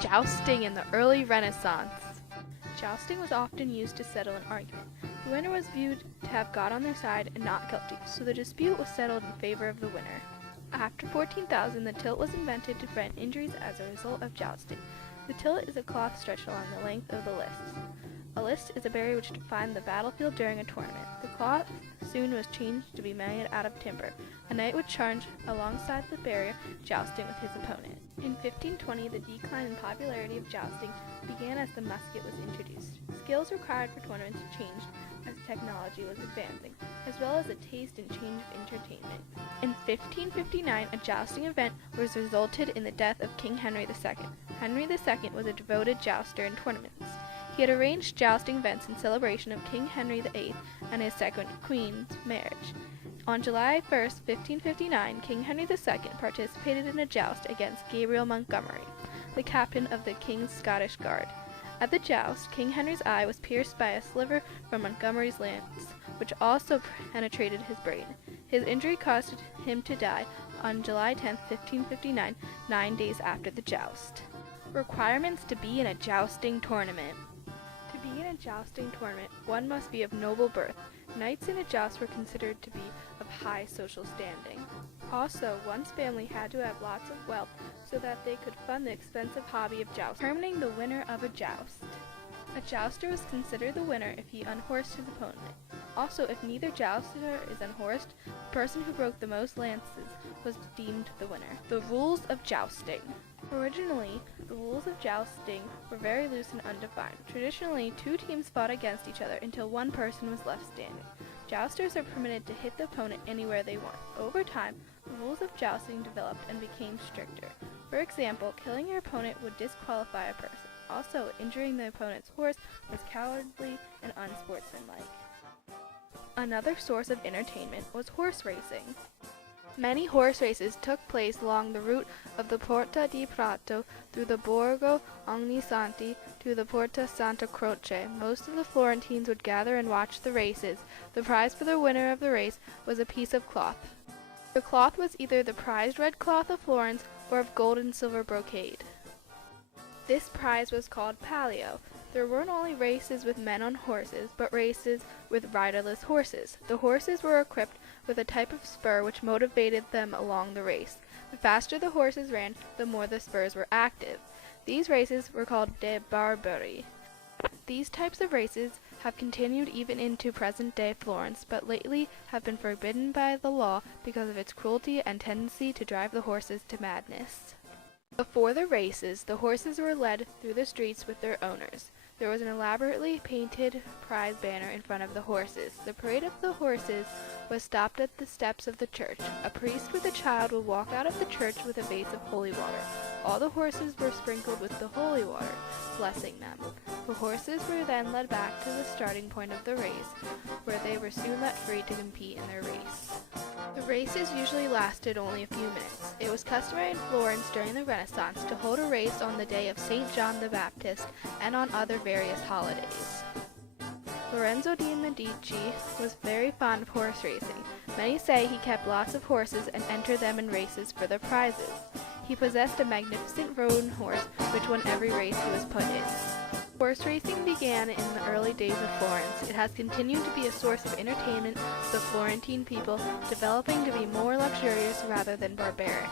Jousting in the early Renaissance. Jousting was often used to settle an argument. The winner was viewed to have God on their side and not guilty, so the dispute was settled in favor of the winner. After 14,000, the tilt was invented to prevent injuries as a result of jousting. The tilt is a cloth stretched along the length of the lists. A list is a barrier which defined the battlefield during a tournament. The cloth soon was changed to be made out of timber. A knight would charge alongside the barrier, jousting with his opponent. In 1520, the decline in popularity of jousting began as the musket was introduced. Skills required for tournaments changed as technology was advancing, as well as a taste and change of entertainment. In 1559, a jousting event was resulted in the death of King Henry II. Henry II was a devoted jouster in tournaments. He had arranged jousting events in celebration of King Henry VIII and his second queen's marriage. On July 1, 1559, King Henry II participated in a joust against Gabriel Montgomery, the captain of the King's Scottish Guard. At the joust, King Henry's eye was pierced by a sliver from Montgomery's lance, which also penetrated his brain. His injury caused him to die on July 10, 1559, 9 days after the joust. Requirements to be in a jousting tournament. To be in a jousting tournament, one must be of noble birth. Knights in a joust were considered to be of high social standing. Also, one's family had to have lots of wealth so that they could fund the expensive hobby of jousting. Determining the winner of a joust. A jouster was considered the winner if he unhorsed his opponent. Also, if neither jouster is unhorsed, the person who broke the most lances was deemed the winner. The rules of jousting. Originally, the rules of jousting were very loose and undefined. Traditionally, two teams fought against each other until one person was left standing. Jousters are permitted to hit the opponent anywhere they want. Over time, the rules of jousting developed and became stricter. For example, killing your opponent would disqualify a person. Also, injuring the opponent's horse was cowardly and unsportsmanlike. Another source of entertainment was horse racing. Many horse races took place along the route of the Porta di Prato through the Borgo Ognissanti to the Porta Santa Croce. Most of the Florentines would gather and watch the races. The prize for the winner of the race was a piece of cloth. The cloth was either the prized red cloth of Florence or of gold and silver brocade. This prize was called palio. There weren't only races with men on horses, but races with riderless horses. The horses were equipped with a type of spur which motivated them along the race. The faster the horses ran, the more the spurs were active. These races were called de barbari. These types of races have continued even into present-day Florence, but lately have been forbidden by the law because of its cruelty and tendency to drive the horses to madness. Before the races, the horses were led through the streets with their owners. There was an elaborately painted prize banner in front of the horses. The parade of the horses was stopped at the steps of the church. A priest with a child would walk out of the church with a vase of holy water. All the horses were sprinkled with the holy water, blessing them. The horses were then led back to the starting point of the race, where they were soon let free to compete in their race. The races usually lasted only a few minutes. It was customary in Florence during the Renaissance to hold a race on the day of St. John the Baptist and on other various holidays. Lorenzo de' Medici was very fond of horse racing. Many say he kept lots of horses and entered them in races for the prizes. He possessed a magnificent roan horse which won every race he was put in. Horse racing began in the early days of Florence. It has continued to be a source of entertainment for the Florentine people, developing to be more luxurious rather than barbaric.